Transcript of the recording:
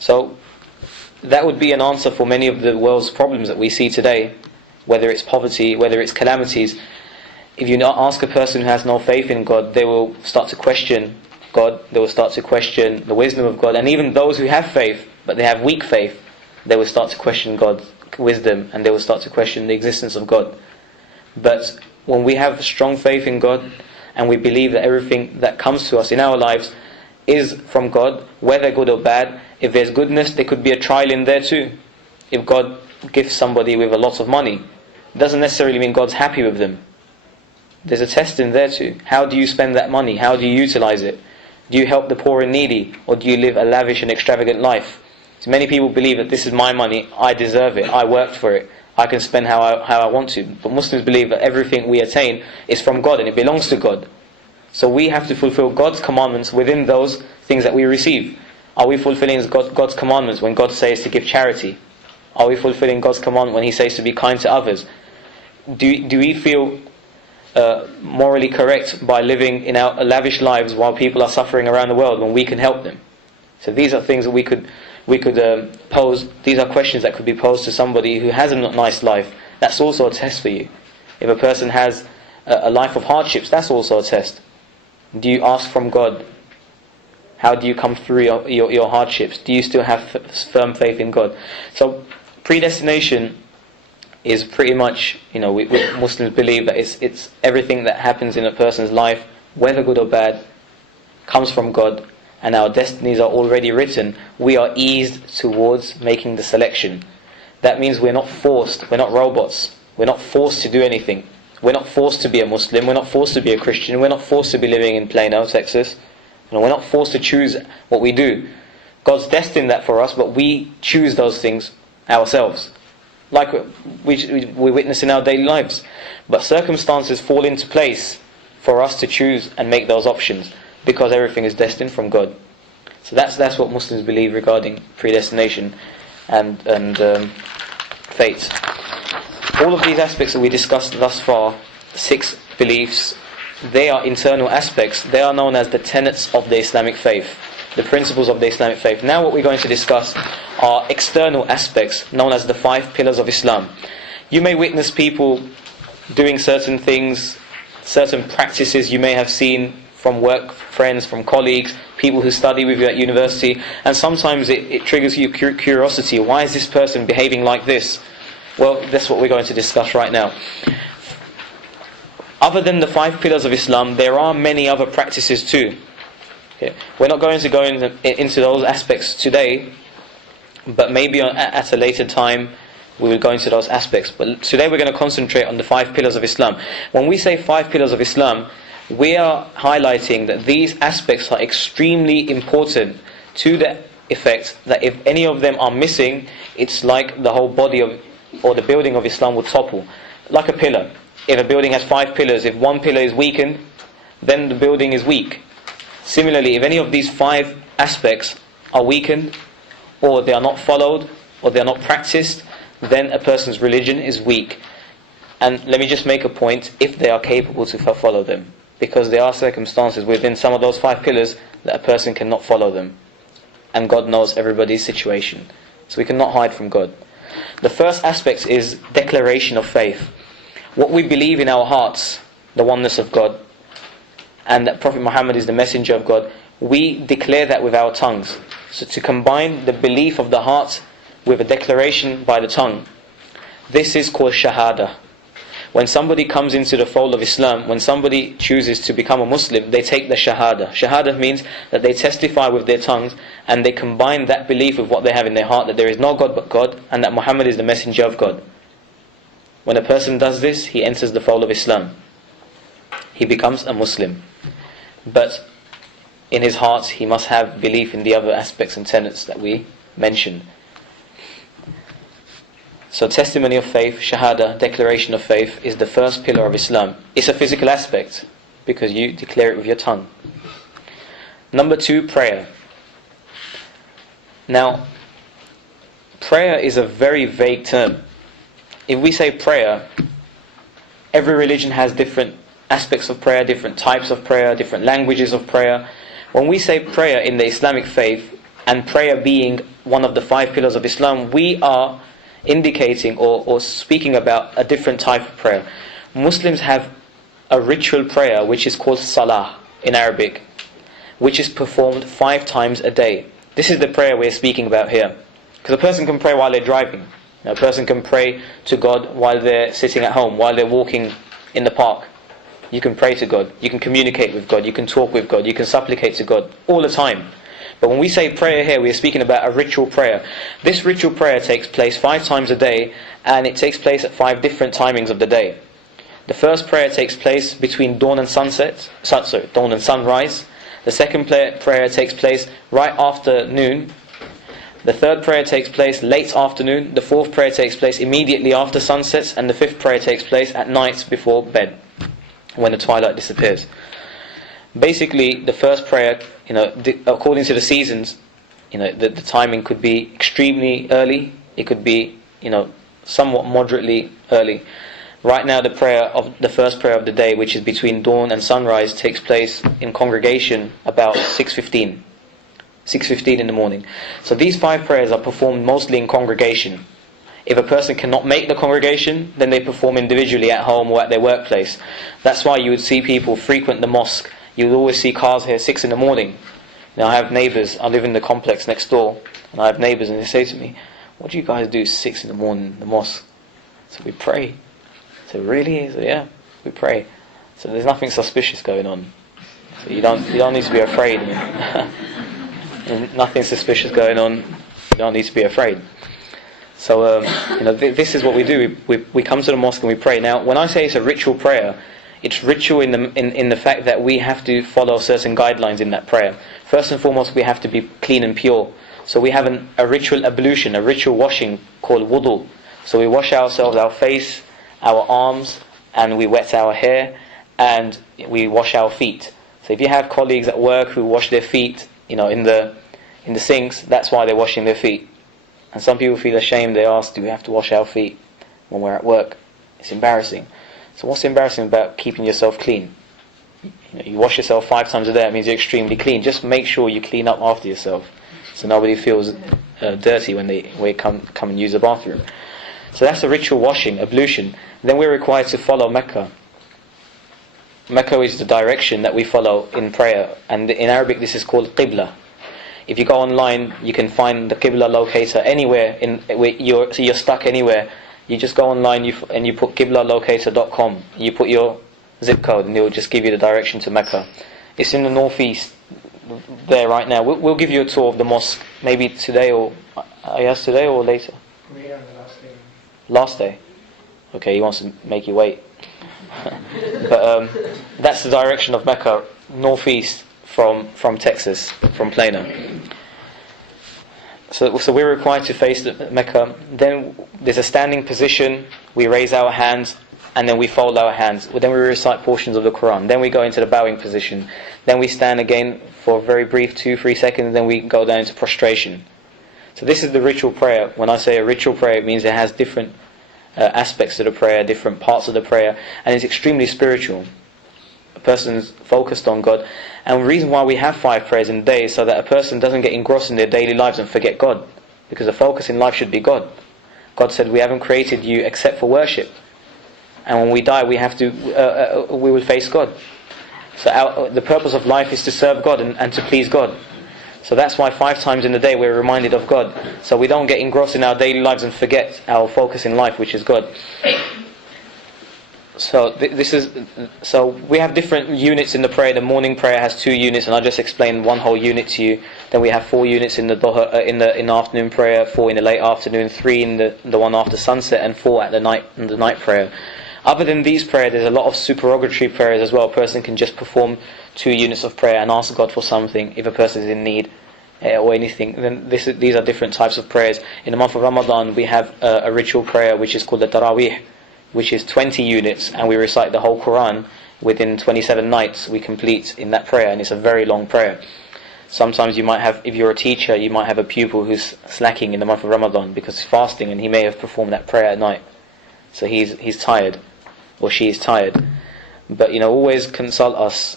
So that would be an answer for many of the world's problems that we see today, whether it's poverty, whether it's calamities. If you not ask a person who has no faith in God, they will start to question God, they will start to question the wisdom of God. And even those who have faith, but they have weak faith, they will start to question God's wisdom, and they will start to question the existence of God. But when we have strong faith in God, and we believe that everything that comes to us in our lives is from God, whether good or bad, if there's goodness, there could be a trial in there too. If God gives somebody with a lot of money, it doesn't necessarily mean God's happy with them. There's a test in there too. How do you spend that money? How do you utilize it? Do you help the poor and needy, or do you live a lavish and extravagant life? So many people believe that this is my money, I deserve it, I worked for it, I can spend how I want to. But Muslims believe that everything we attain is from God and it belongs to God. So we have to fulfill God's commandments within those things that we receive. Are we fulfilling God's commandments when God says to give charity? Are we fulfilling God's commandment when He says to be kind to others? Do we feel morally correct by living in our lavish lives while people are suffering around the world when we can help them? So these are things that we could pose. These are questions that could be posed to somebody who has a nice life. That's also a test for you. If a person has a life of hardships, that's also a test. Do you ask from God? How do you come through your hardships? Do you still have firm faith in God? So predestination is pretty much, we Muslims believe that it's everything that happens in a person's life, whether good or bad, comes from God, and our destinies are already written. We are eased towards making the selection. That means we're not forced, we're not robots, we're not forced to do anything. We're not forced to be a Muslim, we're not forced to be a Christian, we're not forced to be living in Plano, Texas. We're not forced to choose what we do. God's destined that for us, but we choose those things ourselves, like we witness in our daily lives. But circumstances fall into place for us to choose and make those options, because everything is destined from God. So that's what Muslims believe regarding predestination and fate. All of these aspects that we discussed thus far, 6 beliefs, they are internal aspects. They are known as the tenets of the Islamic faith, the principles of the Islamic faith. Now what we're going to discuss are external aspects known as the 5 pillars of Islam. You may witness people doing certain things, certain practices you may have seen from work friends, from colleagues, people who study with you at university, and sometimes it triggers your curiosity. Why is this person behaving like this? Well, that's what we're going to discuss right now. Other than the 5 pillars of Islam, there are many other practices too. Okay. We're not going to go into those aspects today, but maybe at a later time we will go into those aspects. But today we're going to concentrate on the 5 pillars of Islam. When we say 5 pillars of Islam, we are highlighting that these aspects are extremely important, to the effect that if any of them are missing, it's like the whole body or the building of Islam would topple. Like a pillar. If a building has 5 pillars, if one pillar is weakened, then the building is weak. Similarly, if any of these 5 aspects are weakened, or they are not followed, or they are not practiced, then a person's religion is weak. And let me just make a point, if they are capable to follow them. Because there are circumstances within some of those 5 pillars that a person cannot follow them. And God knows everybody's situation. So we cannot hide from God. The first aspect is declaration of faith. What we believe in our hearts, the oneness of God, and that Prophet Muhammad is the messenger of God, we declare that with our tongues. So to combine the belief of the heart with a declaration by the tongue, this is called shahada. When somebody comes into the fold of Islam, when somebody chooses to become a Muslim, they take the shahada. Shahada means that they testify with their tongues and they combine that belief with what they have in their heart, that there is no God but God, and that Muhammad is the messenger of God. When a person does this, he enters the fold of Islam. He becomes a Muslim. But in his heart, he must have belief in the other aspects and tenets that we mentioned. So testimony of faith, shahada, declaration of faith, is the first pillar of Islam. It's a physical aspect, because you declare it with your tongue. Number 2, prayer. Now, prayer is a very vague term. If we say prayer, every religion has different aspects of prayer, different types of prayer, different languages of prayer. When we say prayer in the Islamic faith, and prayer being one of the 5 pillars of Islam, we are indicating or speaking about a different type of prayer. Muslims have a ritual prayer which is called salah in Arabic, which is performed 5 times a day. This is the prayer we're speaking about here. Because a person can pray while they're driving. A person can pray to God while they're sitting at home, while they're walking in the park. You can pray to God, you can communicate with God, you can talk with God, you can supplicate to God all the time. But when we say prayer here, we are speaking about a ritual prayer. This ritual prayer takes place 5 times a day, and it takes place at 5 different timings of the day. The first prayer takes place between dawn and dawn and sunrise. The second prayer takes place right after noon. The third prayer takes place late afternoon. The fourth prayer takes place immediately after sunsets, and the fifth prayer takes place at night before bed, when the twilight disappears. Basically, the first prayer, according to the seasons, the timing could be extremely early. It could be, somewhat moderately early. Right now, the first prayer of the day, which is between dawn and sunrise, takes place in congregation about 6:15 in the morning. So these 5 prayers are performed mostly in congregation. If a person cannot make the congregation, then they perform individually at home or at their workplace. That's why you would see people frequent the mosque. You would always see cars here 6 in the morning. Now I have neighbours, I live in the complex next door, and I have neighbours, and they say to me, "What do you guys do 6 in the morning in the mosque?" So we pray. So really? So yeah, we pray. So there's nothing suspicious going on. So you don't need to be afraid. Nothing suspicious going on. You don't need to be afraid. So this is what we do. We come to the mosque and we pray. Now, when I say it's a ritual prayer, it's ritual in the fact that we have to follow certain guidelines in that prayer. First and foremost, we have to be clean and pure. So we have a ritual ablution, a ritual washing called wudu. So we wash ourselves, our face, our arms, and we wet our hair, and we wash our feet. So if you have colleagues at work who wash their feet, in the sinks, that's why they're washing their feet. And some people feel ashamed. They ask, "Do we have to wash our feet when we're at work?" It's embarrassing. So what's embarrassing about keeping yourself clean? You wash yourself 5 times a day. That means you're extremely clean. Just make sure you clean up after yourself, so nobody feels dirty when they come and use the bathroom. So that's a ritual washing, ablution. Then we're required to follow Mecca. Mecca is the direction that we follow in prayer, and in Arabic this is called Qibla. If you go online, you can find the Qibla locator anywhere. You're stuck anywhere. You just go online and you put QiblaLocator.com. You put your zip code, and it will just give you the direction to Mecca. It's in the northeast there right now. We'll give you a tour of the mosque, maybe today or today or later. Yeah, the last day. Last day. Okay, he wants to make you wait. But that's the direction of Mecca, northeast from Texas, from Plano. So we're required to face Mecca. Then there's a standing position. We raise our hands, and then we fold our hands. Then we recite portions of the Quran. Then we go into the bowing position. Then we stand again for a very brief 2-3 seconds, and then we go down into prostration. So this is the ritual prayer. When I say a ritual prayer, it means it has different aspects to the prayer, different parts of the prayer, and it's extremely spiritual. A person's focused on God. And the reason why we have 5 prayers in a day is so that a person doesn't get engrossed in their daily lives and forget God. Because the focus in life should be God. God said, "We haven't created you except for worship." And when we die, we will face God. So the purpose of life is to serve God and to please God. So that's why 5 times in the day we're reminded of God. So we don't get engrossed in our daily lives and forget our focus in life, which is God. So we have different units in the prayer. The morning prayer has 2 units, and I just explained one whole unit to you. Then we have 4 units in the afternoon prayer, 4 in the late afternoon, 3 in the one after sunset, and 4 at the night prayer. Other than these prayers, there's a lot of supererogatory prayers as well. A person can just perform 2 units of prayer and ask God for something if a person is in need or anything. Then these are different types of prayers. In the month of Ramadan, we have a ritual prayer which is called the Tarawih, which is 20 units, and we recite the whole Quran within 27 nights. We complete in that prayer, and it's a very long prayer. Sometimes you might have, if you're a teacher, you might have a pupil who's slacking in the month of Ramadan because he's fasting, and he may have performed that prayer at night. So he's tired, or she is tired. But always consult us.